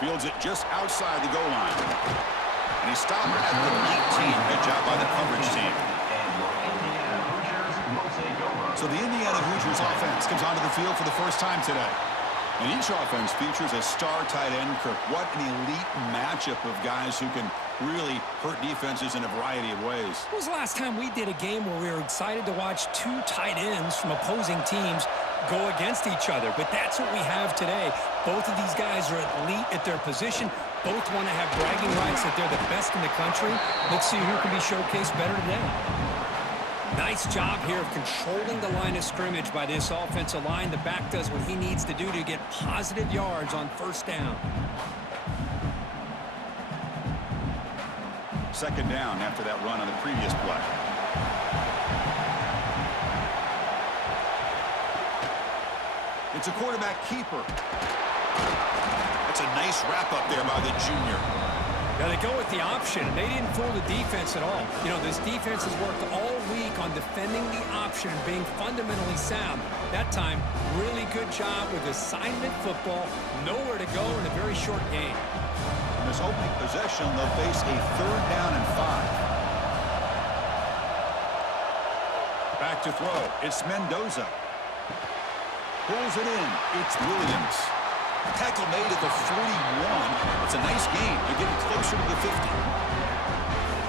Fields it just outside the goal line. And he stopped at the 19. Good job by the coverage team. So the Indiana Hoosiers offense comes onto the field for the first time today. And each offense features a star tight end, Kirk. What an elite matchup of guys who can really hurt defenses in a variety of ways. When was the last time we did a game where we were excited to watch two tight ends from opposing teams go against each other? But that's what we have today. Both of these guys are elite at their position. Both want to have bragging rights that they're the best in the country. Let's see who can be showcased better today. Nice job here of controlling the line of scrimmage by this offensive line. The back does what he needs to do to get positive yards on first down. Second down after that run on the previous play. It's a quarterback keeper. That's a nice wrap up there by the junior. Yeah, they go with the option. They didn't fool the defense at all. You know, this defense has worked all week on defending the option and being fundamentally sound. That time, really good job with assignment football. Nowhere to go in a very short game. In this opening possession, they'll face a 3rd down and 5. Back to throw. It's Mendoza. Pulls it in. It's Williams. Tackle made at the 41. It's a nice game. They're getting closer to the 50.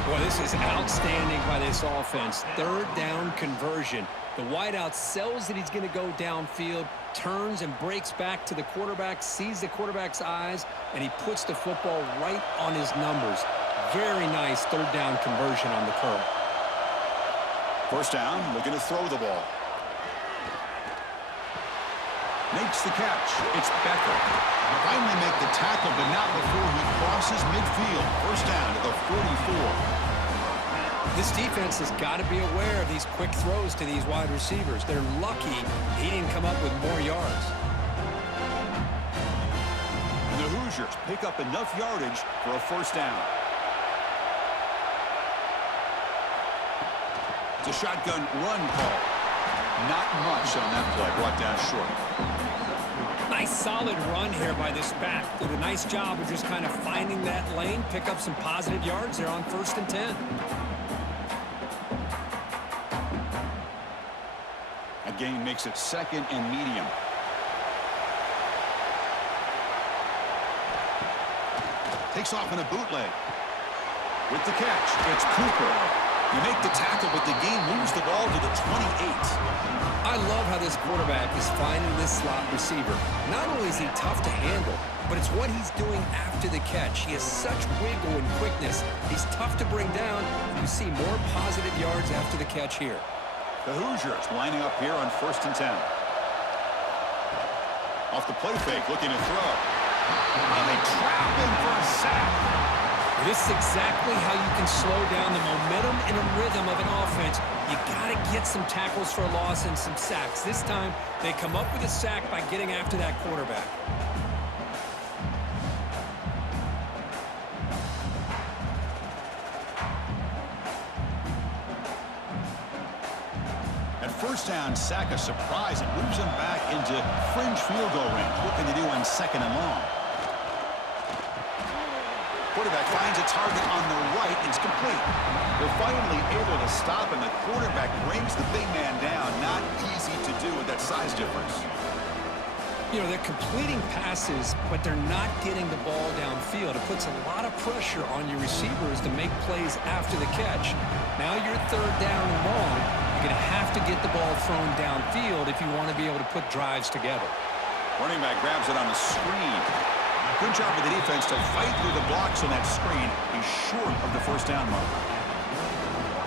Boy, this is outstanding by this offense. 3rd down conversion. The wideout sells that he's going to go downfield, turns and breaks back to the quarterback, sees the quarterback's eyes, and he puts the football right on his numbers. Very nice 3rd down conversion on the curl. First down, looking to throw the ball. Makes the catch. It's Becker. Finally make the tackle, but not before he crosses midfield. First down to the 44. This defense has got to be aware of these quick throws to these wide receivers. They're lucky he didn't come up with more yards. And the Hoosiers pick up enough yardage for a first down. It's a shotgun run call. Not much on that play. Brought down short. Nice solid run here by this back. Did a nice job of just kind of finding that lane, pick up some positive yards there on 1st and 10. That gain makes it 2nd and medium. Takes off in a bootleg. With the catch, it's Cooper. You make the tackle, but the game moves the ball to the 28. I love how this quarterback is finding this slot receiver. Not only is he tough to handle, but it's what he's doing after the catch. He has such wiggle and quickness. He's tough to bring down, and you see more positive yards after the catch here. The Hoosiers lining up here on 1st and 10. Off the play fake, looking to throw. And they trap him for a sack. This is exactly how you can slow down the momentum and a rhythm of an offense. You got to get some tackles for a loss and some sacks. This time, they come up with a sack by getting after that quarterback. At first down, sack a surprise. It moves him back into fringe field goal range. What can they do on 2nd and long? Quarterback finds a target on the right. It's complete. They're finally able to stop, and the quarterback brings the big man down. Not easy to do with that size difference. You know, they're completing passes, but they're not getting the ball downfield. It puts a lot of pressure on your receivers to make plays after the catch. Now you're 3rd down and long. You're going to have to get the ball thrown downfield if you want to be able to put drives together. Running back grabs it on the screen. Good job of the defense to fight through the blocks on that screen. He's short of the first down mark.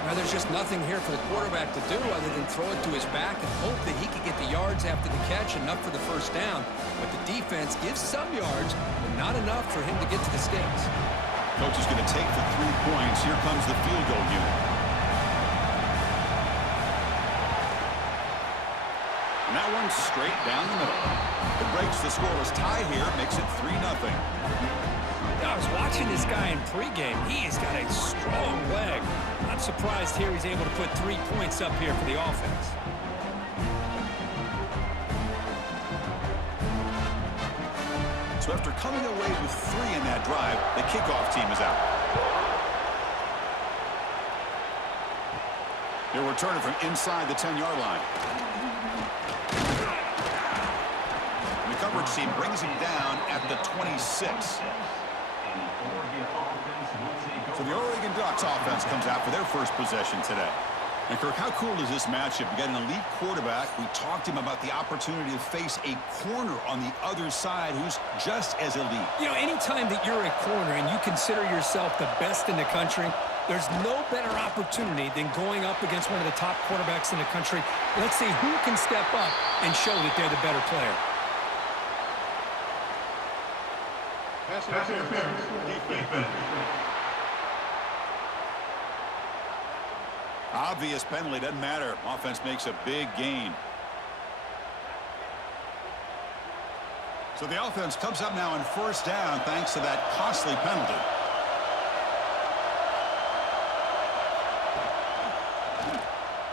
Now there's just nothing here for the quarterback to do other than throw it to his back and hope that he can get the yards after the catch, enough for the first down. But the defense gives some yards, but not enough for him to get to the sticks. Coach is going to take the 3 points. Here comes the field goal unit. And that one's straight down the middle. It breaks the scoreless tie here, makes it 3-0. I was watching this guy in pregame. He's got a strong leg. Not surprised here he's able to put 3 points up here for the offense. So after coming away with 3 in that drive, the kickoff team is out. They'll return it from inside the 10-yard line. The coverage team brings him down at the 26. So the Oregon Ducks offense comes out for their first possession today. And Kirk, how cool is this matchup? You got an elite quarterback. We talked to him about the opportunity to face a corner on the other side who's just as elite. You know, anytime that you're a corner and you consider yourself the best in the country, there's no better opportunity than going up against one of the top quarterbacks in the country. Let's see who can step up and show that they're the better player. Obvious penalty, doesn't matter. Offense makes a big gain. So the offense comes up now on first down thanks to that costly penalty.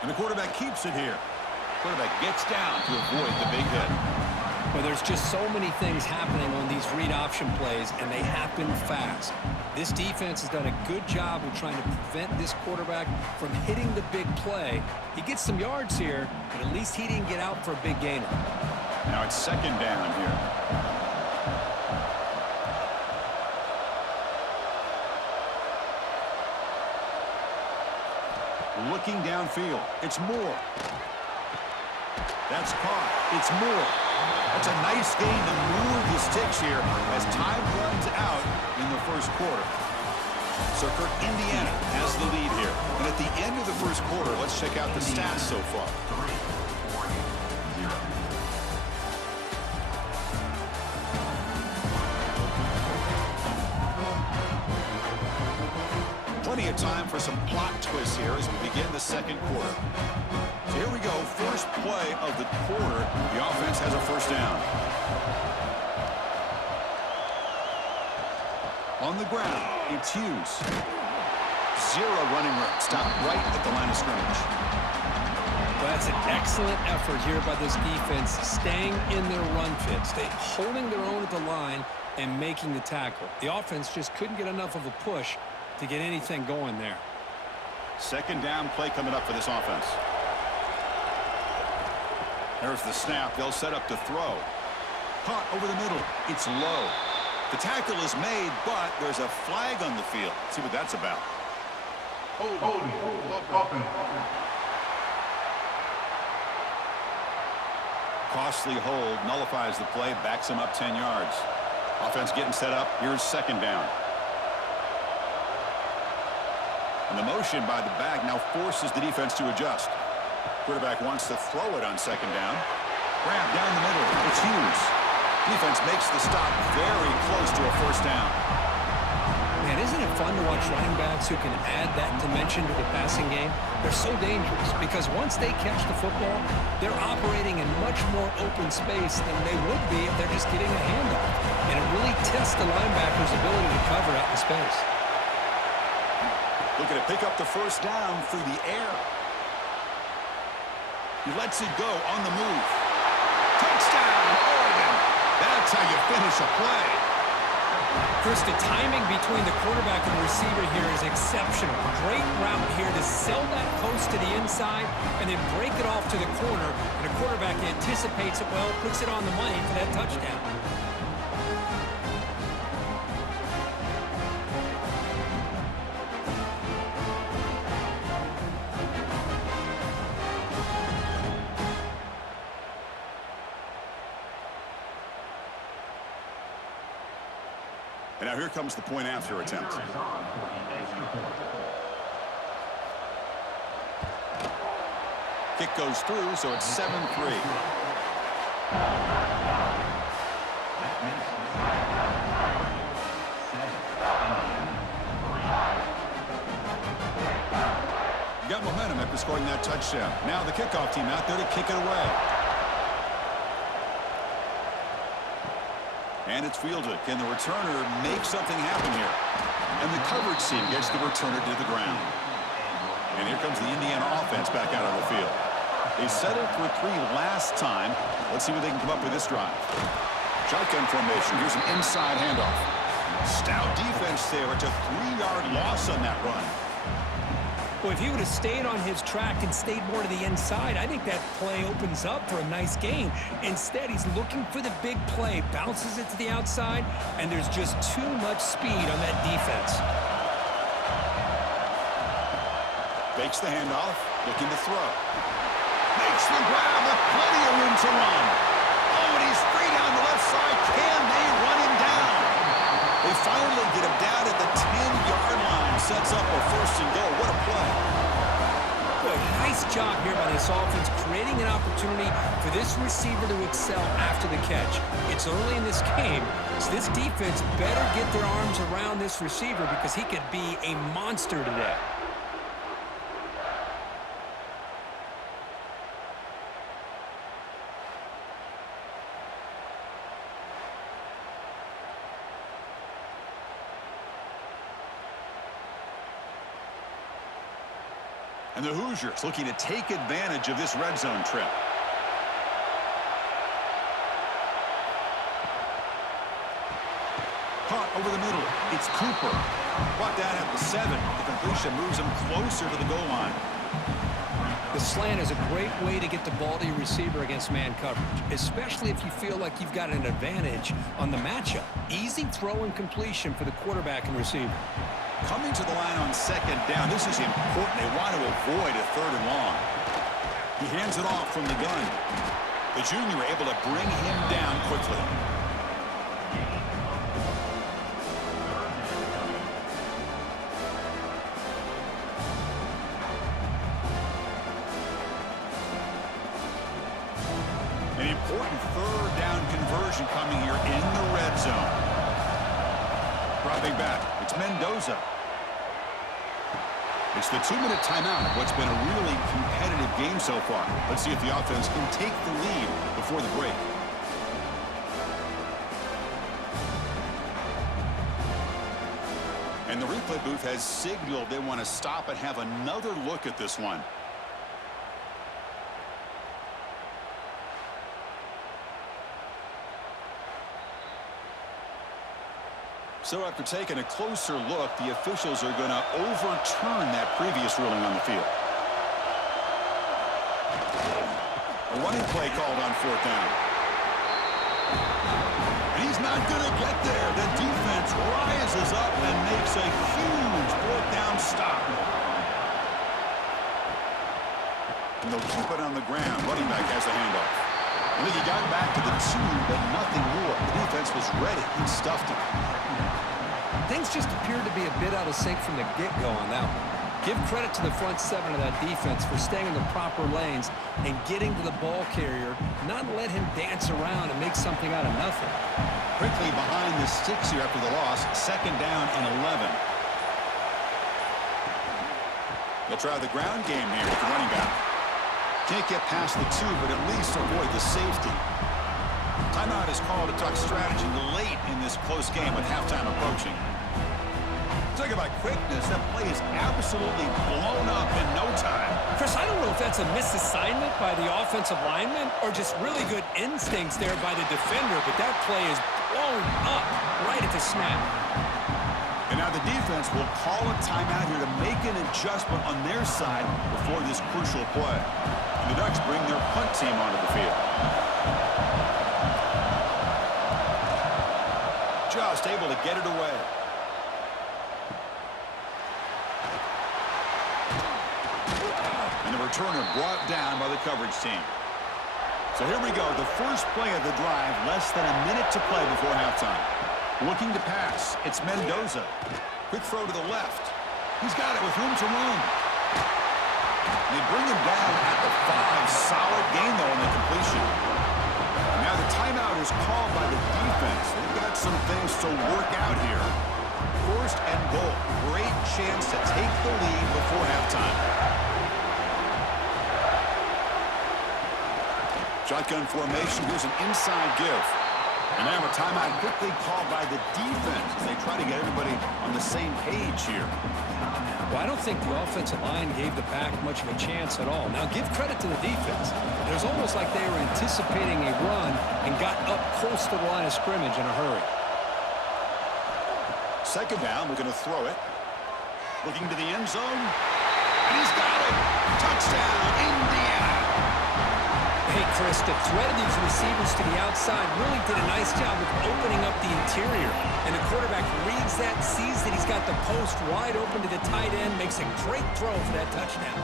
And the quarterback keeps it here. Quarterback gets down to avoid the big hit. Well, there's just so many things happening on these read option plays, and they happen fast. This defense has done a good job of trying to prevent this quarterback from hitting the big play. He gets some yards here, but at least he didn't get out for a big gainer. Now it's second down here. Looking downfield. It's Moore. That's caught. It's Moore. That's a nice gain to move the sticks here as time runs out in the first quarter. So Kirk, Indiana has the lead here. And at the end of the first quarter, let's check out the stats so far. Plenty of time for some plot twists here as we begin the second quarter. So here we go, first play of the quarter. The offense has a first down. On the ground, it's Hughes. 0 running room. Stop right at the line of scrimmage. Well, that's an excellent effort here by this defense, staying in their run fit, holding their own at the line and making the tackle. The offense just couldn't get enough of a push to get anything going there. Second down play coming up for this offense. There's the snap. They'll set up to throw. Caught over the middle. It's low. The tackle is made, but there's a flag on the field. Let's see what that's about. Costly hold. Nullifies the play. Backs him up 10 yards. Offense getting set up. Here's second down. And the motion by the back now forces the defense to adjust. Quarterback wants to throw it on second down. Grab down the middle. It's Hughes. Defense makes the stop very close to a first down. Man, isn't it fun to watch running backs who can add that dimension to the passing game? They're so dangerous because once they catch the football, they're operating in much more open space than they would be if they're just getting a handoff. And it really tests the linebacker's ability to cover out in space. Looking to pick up the first down through the air. He lets it go on the move. Touchdown, Oregon. That's how you finish a play. Chris, the timing between the quarterback and the receiver here is exceptional. Great route here to sell that post to the inside and then break it off to the corner. And the quarterback anticipates it well, puts it on the money for that touchdown. And now here comes the point after attempt. Kick goes through, so it's 7-3. Got momentum after scoring that touchdown. Now the kickoff team out there to kick it away. And it's fielded. Can the returner make something happen here? And the coverage team gets the returner to the ground. And here comes the Indiana offense back out on the field. They settled for 3 last time. Let's see what they can come up with this drive. Shotgun formation. Here's an inside handoff. Stout defense there. It's a 3-yard loss on that run. Well, if he would have stayed on his track and stayed more to the inside, I think that play opens up for a nice gain. Instead, he's looking for the big play, bounces it to the outside, and there's just too much speed on that defense. Fakes the handoff, looking to throw. Makes the grab with plenty of room to run. Oh, and he's free down the left side. Can they run him down? They finally get him down at the 10-yard line. Sets up a first and goal. What a play. Good, nice job here by this offense, creating an opportunity for this receiver to excel after the catch. It's early in this game, so this defense better get their arms around this receiver because he could be a monster today. And the Hoosiers looking to take advantage of this red zone trip. Caught over the middle. It's Cooper. Brought down at the 7. The completion moves him closer to the goal line. The slant is a great way to get the ball to your receiver against man coverage, especially if you feel like you've got an advantage on the matchup. Easy throw and completion for the quarterback and receiver. Coming to the line on second down. This is important. They want to avoid a 3rd and long. He hands it off from the gun. The junior able to bring him down quickly. An important 3rd down conversion coming here in the red zone. Dropping back, it's Mendoza. It's the 2-minute timeout of what's been a really competitive game so far. Let's see if the offense can take the lead before the break. And the replay booth has signaled they want to stop and have another look at this one. So after taking a closer look, the officials are going to overturn that previous ruling on the field. A running play called on 4th down. And he's not going to get there. The defense rises up and makes a huge 4th down stop. And they'll keep it on the ground. Running back has the handoff. I think he got back to the 2, but nothing more. The defense was ready. He stuffed him. Things just appeared to be a bit out of sync from the get-go on that one. Give credit to the front 7 of that defense for staying in the proper lanes and getting to the ball carrier, not let him dance around and make something out of nothing. Quickly behind the sticks here after the loss. 2nd down and 11. They'll try the ground game here with the running back. Can't get past the 2, but at least avoid the safety. Timeout is called to talk strategy late in this close game with halftime approaching. Talk about quickness. That play is absolutely blown up in no time. Chris, I don't know if that's a misassignment by the offensive lineman or just really good instincts there by the defender, but that play is blown up right at the snap. And now the defense will call a timeout here to make an adjustment on their side before this crucial play. And the Ducks bring their punt team onto the field. Just able to get it away. And the returner brought down by the coverage team. So here we go, the first play of the drive, less than a minute to play before halftime. Looking to pass, it's Mendoza. Quick throw to the left. He's got it with room to run. And they bring him down at the 5. Solid gain, though, on the completion. And now the timeout is called by the defense. They've got some things to work out here. 1st and goal. Great chance to take the lead before halftime. Shotgun formation. Here's an inside give. And now a timeout quickly called by the defense as they try to get everybody on the same page here. Well, I don't think the offensive line gave the back much of a chance at all. Now, give credit to the defense. It was almost like they were anticipating a run and got got up close to the line of scrimmage in a hurry. Second down, looking to throw it. Looking to the end zone. And he's got it. Touchdown, Indiana. Hey, Chris, the threat of these receivers to the outside really did a nice job of opening up the interior. And the quarterback reads that, sees that he's got the post wide open to the tight end, makes a great throw for that touchdown.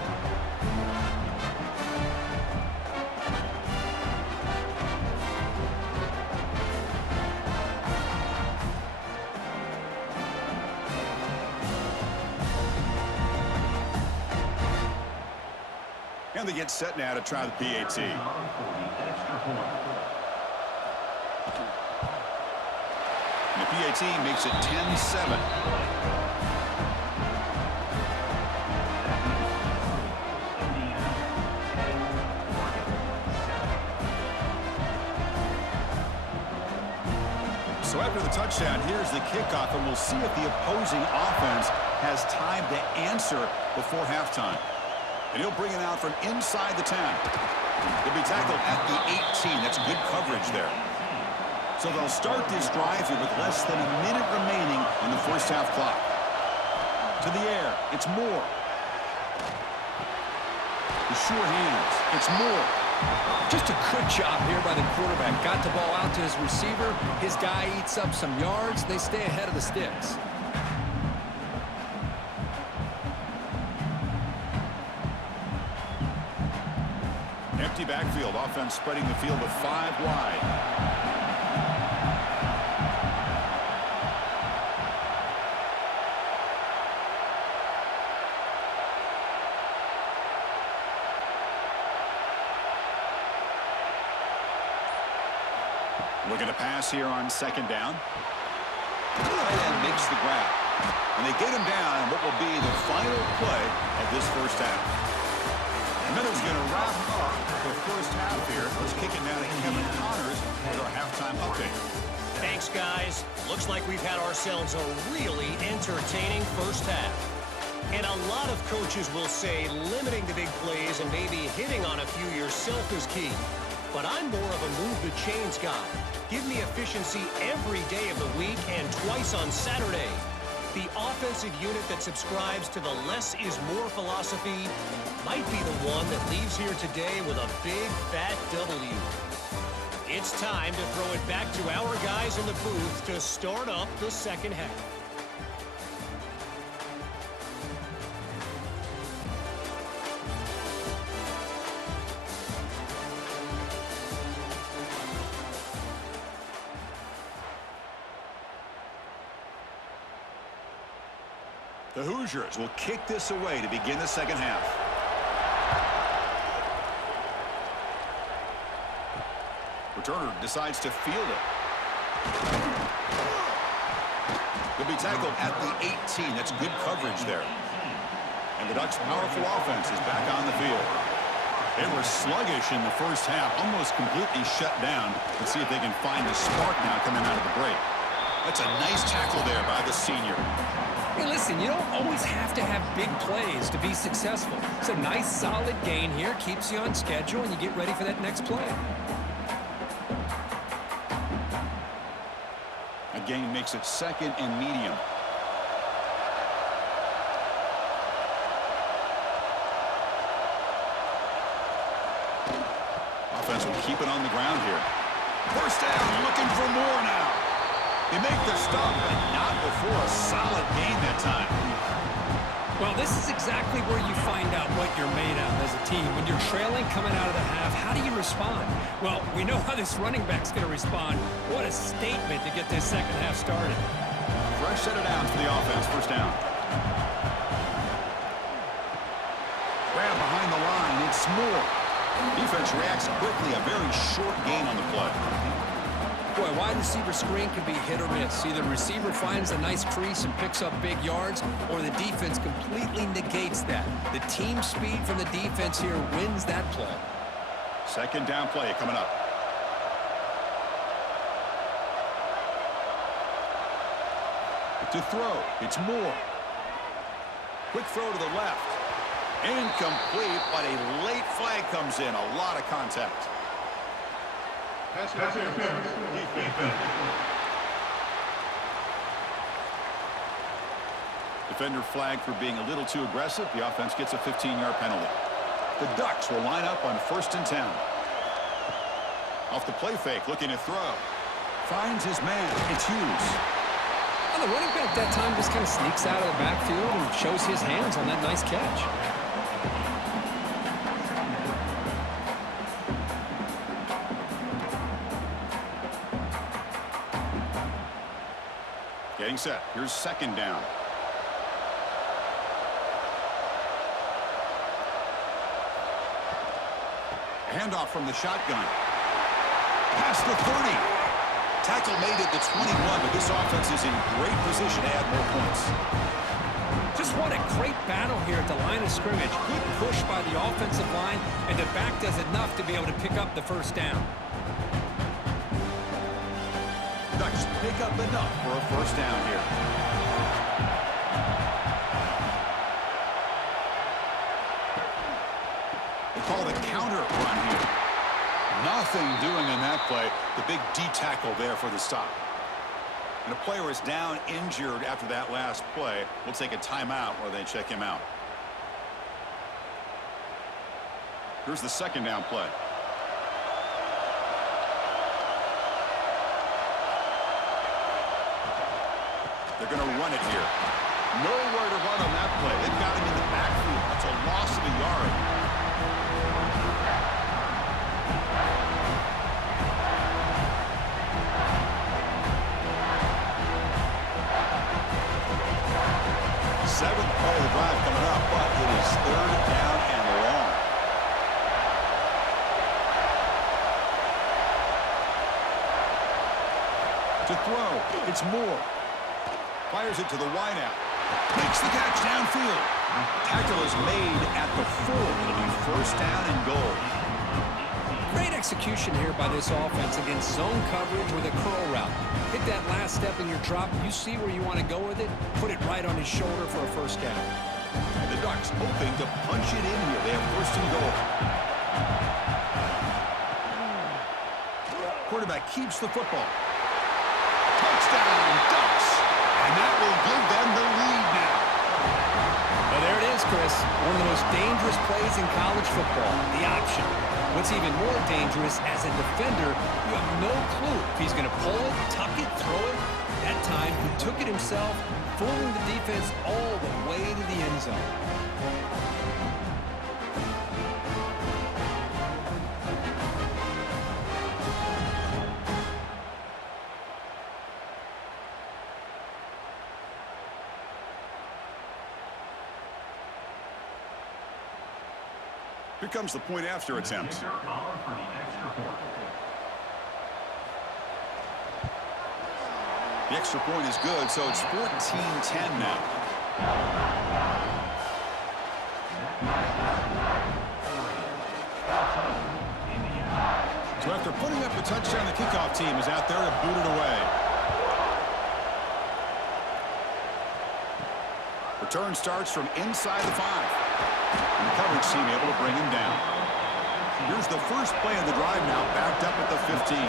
And they get set now to try the PAT. And the PAT makes it 10-7. So after the touchdown, here's the kickoff, and we'll see if the opposing offense has time to answer before halftime. And he'll bring it out from inside the 10. He'll be tackled at the 18. That's good coverage there. So they'll start this drive here with less than a minute remaining on the first half clock. To the air, it's Moore. The sure hands, it's Moore. Just a good job here by the quarterback. Got the ball out to his receiver. His guy eats up some yards. They stay ahead of the sticks. Empty backfield, offense spreading the field with 5 wide. Looking to pass here on second down. And makes the grab. And they get him down on what will be the final play of this first half. And then it's going to wrap up the first half here. Let's kick it now to Kevin Connors with our halftime update. Thanks, guys. Looks like we've had ourselves a really entertaining first half. And a lot of coaches will say limiting the big plays and maybe hitting on a few yourself is key. But I'm more of a move the chains guy. Give me efficiency every day of the week and twice on Saturday. The offensive unit that subscribes to the less is more philosophy might be the one that leaves here today with a big fat W. It's time to throw it back to our guys in the booth to start up the second half. The Hoosiers will kick this away to begin the second half. Returner decides to field it. He'll be tackled at the 18. That's good coverage there. And the Ducks' powerful offense is back on the field. They were sluggish in the first half, almost completely shut down. Let's see if they can find a spark now coming out of the break. That's a nice tackle there by the senior. Hey, listen, you don't always have to have big plays to be successful. It's a nice, solid gain here. Keeps you on schedule, and you get ready for that next play. A gain makes it second and medium. Offense will keep it on the ground here. First down, looking for more now. They make the stop, but not before a solid gain that time. Well, this is exactly where you find out what you're made of as a team. When you're trailing coming out of the half, how do you respond? Well, we know how this running back's going to respond. What a statement to get this second half started. Fresh set of downs for the offense, first down. Grab behind the line, it's Moore. Defense reacts quickly, a very short gain on the play. Boy, wide receiver screen can be hit or miss. Either the receiver finds a nice crease and picks up big yards, or the defense completely negates that. The team speed from the defense here wins that play. Second down play coming up. To throw, it's Moore. Quick throw to the left. Incomplete, but a late flag comes in. A lot of contact. Defender flagged for being a little too aggressive. The offense gets a 15-yard penalty. The Ducks will line up on 1st and 10. Off the play fake, looking to throw. Finds his man. It's Hughes. And the running back that time just kind of sneaks out of the backfield and shows his hands on that nice catch. Getting set. Here's 2nd down. Handoff from the shotgun. Past the 30. Tackle made at the 21, but this offense is in great position to add more points. Just what a great battle here at the line of scrimmage. Good push by the offensive line, and the back does enough to be able to pick up the 1st down. Ducks pick up enough for a 1st down here. They call the counter run here. Nothing doing in that play. The big D tackle there for the stop. And a player is down injured after that last play. We'll take a timeout where they check him out. Here's the 2nd down play. They're going to run it here. Nowhere to run on that play. They've got him in the backfield. That's a loss of a yard. Seventh play of the drive coming up, but it is 3rd down and long. To throw, it's Moore. Fires it to the wideout. Makes the catch downfield. Tackle is made at the 4. It'll be 1st down and goal. Great execution here by this offense against zone coverage with a curl route. Hit that last step in your drop. You see where you want to go with it. Put it right on his shoulder for a 1st down. And the Ducks hoping to punch it in here. They have 1st and goal. Quarterback keeps the football. Touchdown, Ducks! And that will give them the lead now. Well, there it is, Chris. One of the most dangerous plays in college football, the option. What's even more dangerous, as a defender, you have no clue if he's going to pull it, tuck it, throw it. That time, he took it himself, fooling the defense all the way to the end zone. Here comes the point after attempt. The extra point is good, so it's 14-10 now. So after putting up the touchdown, the kickoff team is out there to boot it away. Return starts from inside the 5. And the coverage team able to bring him down. Here's the first play of the drive now, backed up at the 15.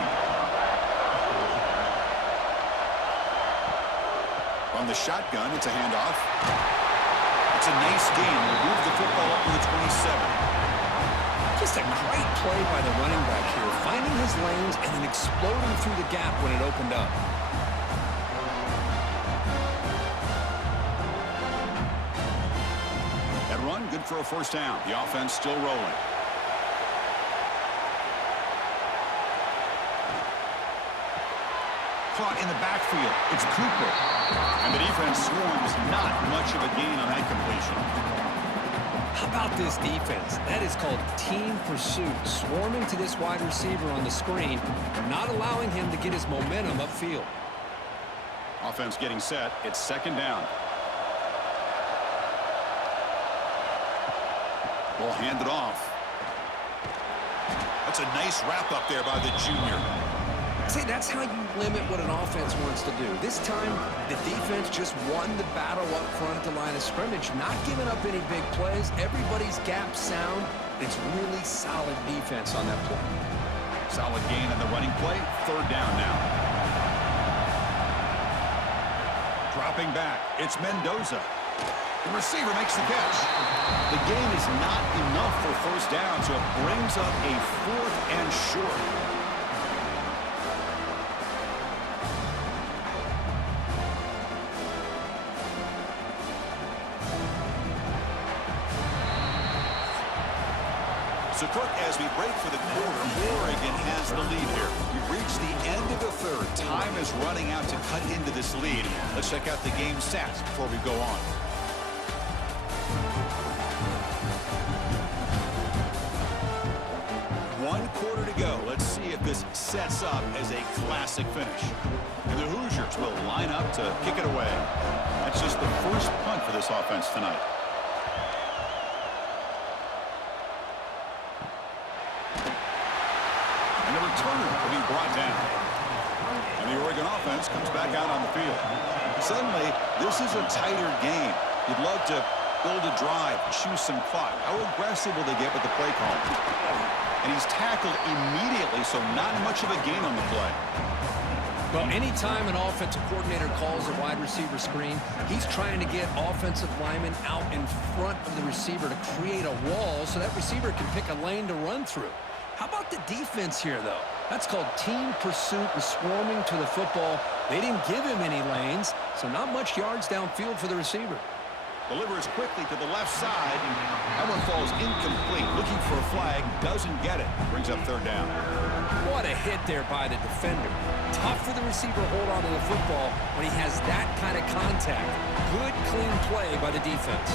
From the shotgun, it's a handoff. It's a nice gain. We'll move the football up to the 27. Just a great play by the running back here, finding his lanes and then exploding through the gap when it opened up. That run, good for a 1st down. The offense still rolling. Caught in the backfield. It's Cooper. And the defense swarms not much of a gain on that completion. How about this defense? That is called team pursuit. Swarming to this wide receiver on the screen, not allowing him to get his momentum upfield. Offense getting set. It's 2nd down. Ball handed off. That's a nice wrap up there by the junior. See, that's how you limit what an offense wants to do. This time, the defense just won the battle up front at the line of scrimmage, not giving up any big plays. Everybody's gap sound. It's really solid defense on that play. Solid gain on the running play. Third down now. Dropping back. It's Mendoza. The receiver makes the catch. The gain is not enough for first down, so it brings up a 4th and short. So, Kirk, as we break for the quarter, Oregon has the lead here. We've reached the end of the third. Time is running out to cut into this lead. Let's check out the game stats before we go on. One quarter to go. Let's see if this sets up as a classic finish. And the Hoosiers will line up to kick it away. That's just the first punt for this offense tonight. And the returner will be brought down. And the Oregon offense comes back out on the field. Suddenly, this is a tighter game. You'd love to build a drive, choose some clock. How aggressive will they get with the play call? And he's tackled immediately, so not much of a gain on the play. Well, anytime an offensive coordinator calls a wide receiver screen, he's trying to get offensive linemen out in front of the receiver to create a wall so that receiver can pick a lane to run through. How about the defense here, though? That's called team pursuit and swarming to the football. They didn't give him any lanes, so not much yards downfield for the receiver. Delivers quickly to the left side. That one falls incomplete. Looking for a flag. Doesn't get it. Brings up third down. What a hit there by the defender. Tough for the receiver to hold on to the football when he has that kind of contact. Good, clean play by the defense.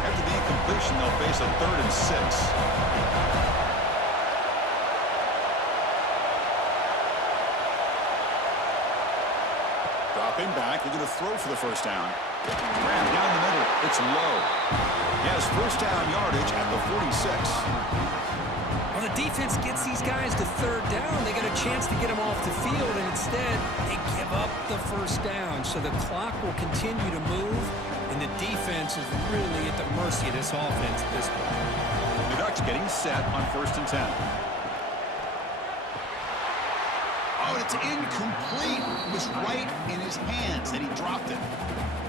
After the incompletion, they'll face a 3rd and 6. Dropping back, looking to throw for the first down. Ram down the middle. It's low. He has first down yardage at the 46. Well, the defense gets these guys to third down. They get a chance to get them off the field, and instead they give up the first down. So the clock will continue to move, and the defense is really at the mercy of this offense at this point. The Ducks getting set on 1st and 10. Oh, it's incomplete. It was right in his hands, and he dropped it.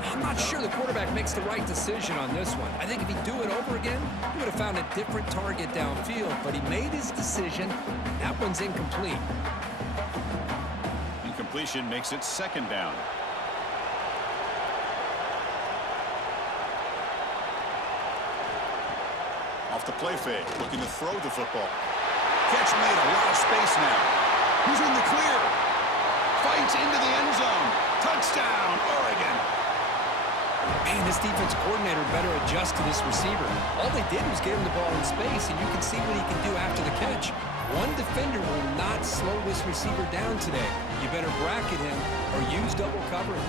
I'm not sure the quarterback makes the right decision on this one. I think if he'd do it over again, he would have found a different target downfield, but he made his decision. That one's incomplete. Incompletion makes it 2nd down. Off the play fake, looking to throw the football. Catch made, a lot of space now. Who's in the clear? Fights into the end zone. Touchdown, Oregon. Man, this defense coordinator better adjust to this receiver. All they did was get him the ball in space, and you can see what he can do after the catch. One defender will not slow this receiver down today. You better bracket him or use double coverage.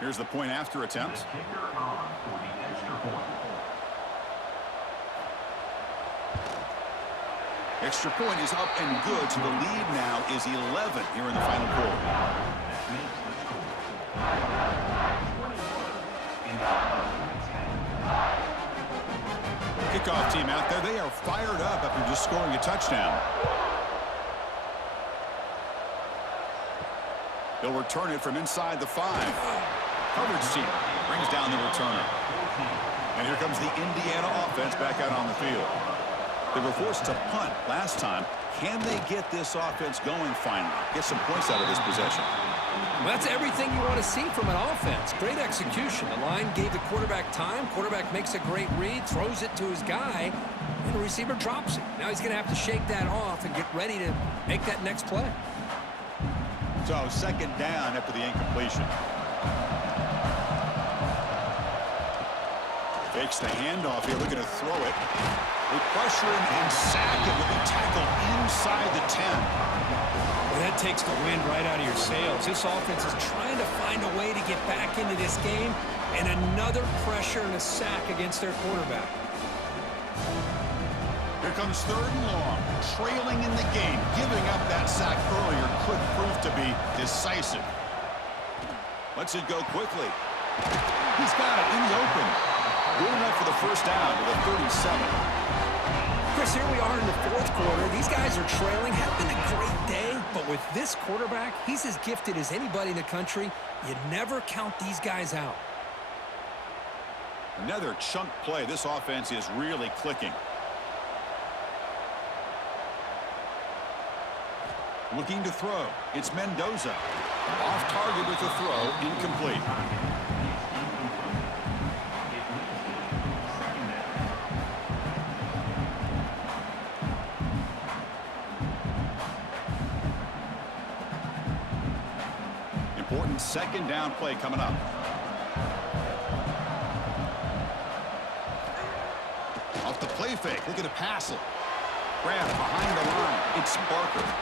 Here's the point after attempt. Extra point is up and good, so the lead now is 11 here in the final quarter. Kickoff team out there. They are fired up after just scoring a touchdown. They'll return it from inside the 5. Coverage team brings down the returner. And here comes the Indiana offense back out on the field. They were forced to punt last time. Can they get this offense going finally? Get some points out of this possession. Well, that's everything you want to see from an offense. Great execution. The line gave the quarterback time. Quarterback makes a great read, throws it to his guy, and the receiver drops it. Now he's going to have to shake that off and get ready to make that next play. So 2nd down after the incompletion. Fakes the handoff here, looking to throw it. They pressure him and sack it with a tackle inside the 10. Well, that takes the wind right out of your sails. This offense is trying to find a way to get back into this game, and another pressure and a sack against their quarterback. Here comes 3rd and long. Trailing in the game. Giving up that sack earlier could prove to be decisive. Lets it go quickly. He's got it in the open. Good enough for the first down to the 37. Chris, here we are in the 4th quarter. These guys are trailing. Having a great day. But with this quarterback, he's as gifted as anybody in the country. You never count these guys out. Another chunk play. This offense is really clicking. Looking to throw. It's Mendoza. Off target with the throw. Incomplete. Important 2nd down play coming up. Off the play fake. Looking to pass it. Grab behind the line. It's Barker.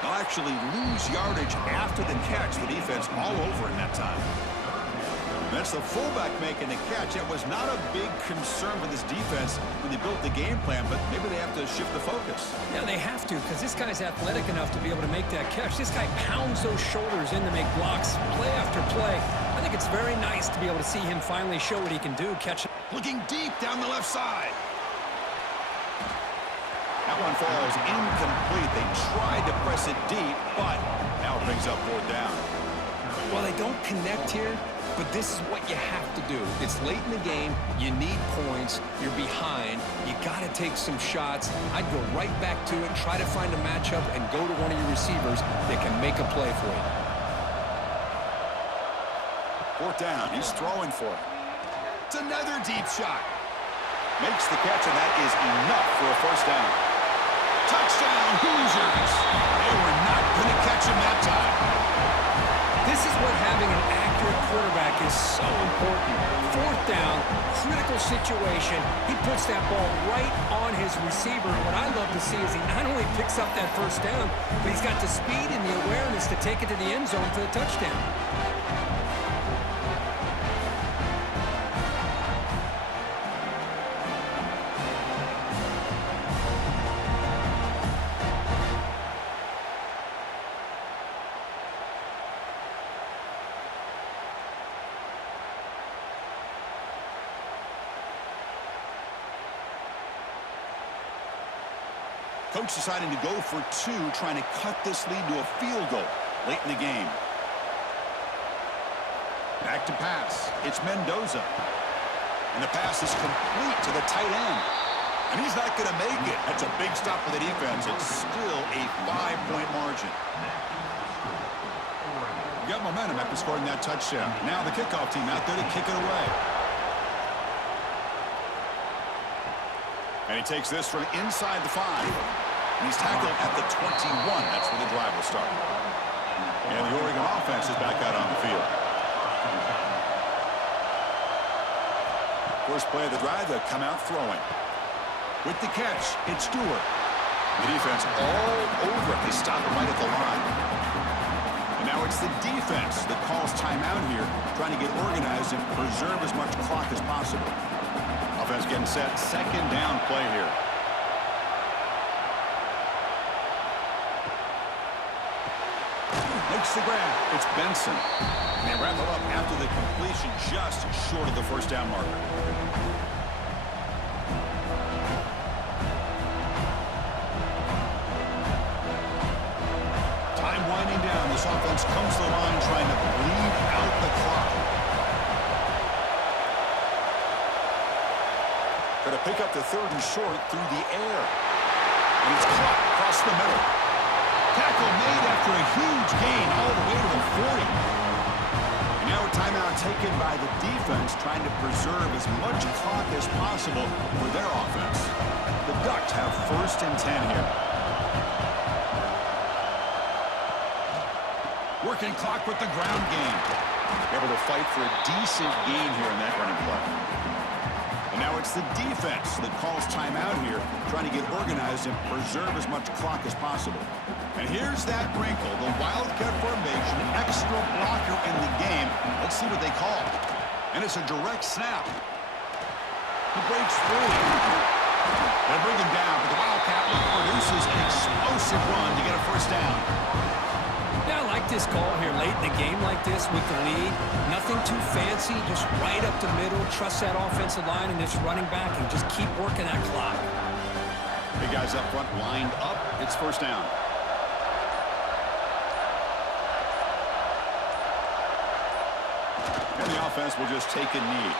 They'll actually lose yardage after the catch. The defense all over in that time. That's the fullback making the catch. That was not a big concern for this defense when they built the game plan, but maybe they have to shift the focus. Yeah, they have to, because this guy's athletic enough to be able to make that catch. This guy pounds those shoulders in to make blocks play after play. I think it's very nice to be able to see him finally show what he can do. Catch it. Looking deep down the left side. That one falls incomplete. They tried to press it deep, but now it brings up 4th down. Well, they don't connect here, but this is what you have to do. It's late in the game. You need points. You're behind. You got to take some shots. I'd go right back to it, try to find a matchup, and go to one of your receivers that can make a play for you. 4th down. He's throwing for it. It's another deep shot. Makes the catch, and that is enough for a 1st down. Touchdown, Hoosiers. They were not going to catch him that time. This is what having an accurate quarterback is so important. 4th down, critical situation. He puts that ball right on his receiver. What I love to see is he not only picks up that 1st down, but he's got the speed and the awareness to take it to the end zone for the touchdown. Coach deciding to go for 2, trying to cut this lead to a field goal late in the game. Back to pass. It's Mendoza. And the pass is complete to the tight end. And he's not going to make it. That's a big stop for the defense. It's still a 5-point margin. Got momentum after scoring that touchdown. Now the kickoff team out there to kick it away. And he takes this from inside the 5. And he's tackled at the 21. That's where the drive will start. And the Oregon offense is back out on the field. First play of the drive, they'll come out throwing. With the catch, it's Stewart. The defense all over it. They stop it right at the line. And now it's the defense that calls timeout here, trying to get organized and preserve as much clock as possible. Offense getting set. 2nd down play here. Makes the grab. It's Benson. They wrap it up after the completion, just short of the 1st down marker. Time winding down. This offense comes to the line trying to bleed out the clock. Going to pick up the 3rd and short through the air. And it's caught across the middle. Tackle made after a huge gain all the way to the 40. And now a timeout taken by the defense, trying to preserve as much clock as possible for their offense. The Ducks have 1st and 10 here. Working clock with the ground game. Able to fight for a decent gain here in that running play. And now it's the defense that calls timeout here, trying to get organized and preserve as much clock as possible. And here's that wrinkle, the Wildcat formation, extra blocker in the game. Let's see what they call. And it's a direct snap. He breaks free. They bring him down, but the Wildcat produces an explosive run to get a first down. Yeah, I like this call here late in the game like this with the lead. Nothing too fancy, just right up the middle. Trust that offensive line and this running back and just keep working that clock. Big guys up front lined up. It's first down. And the offense will just take a knee.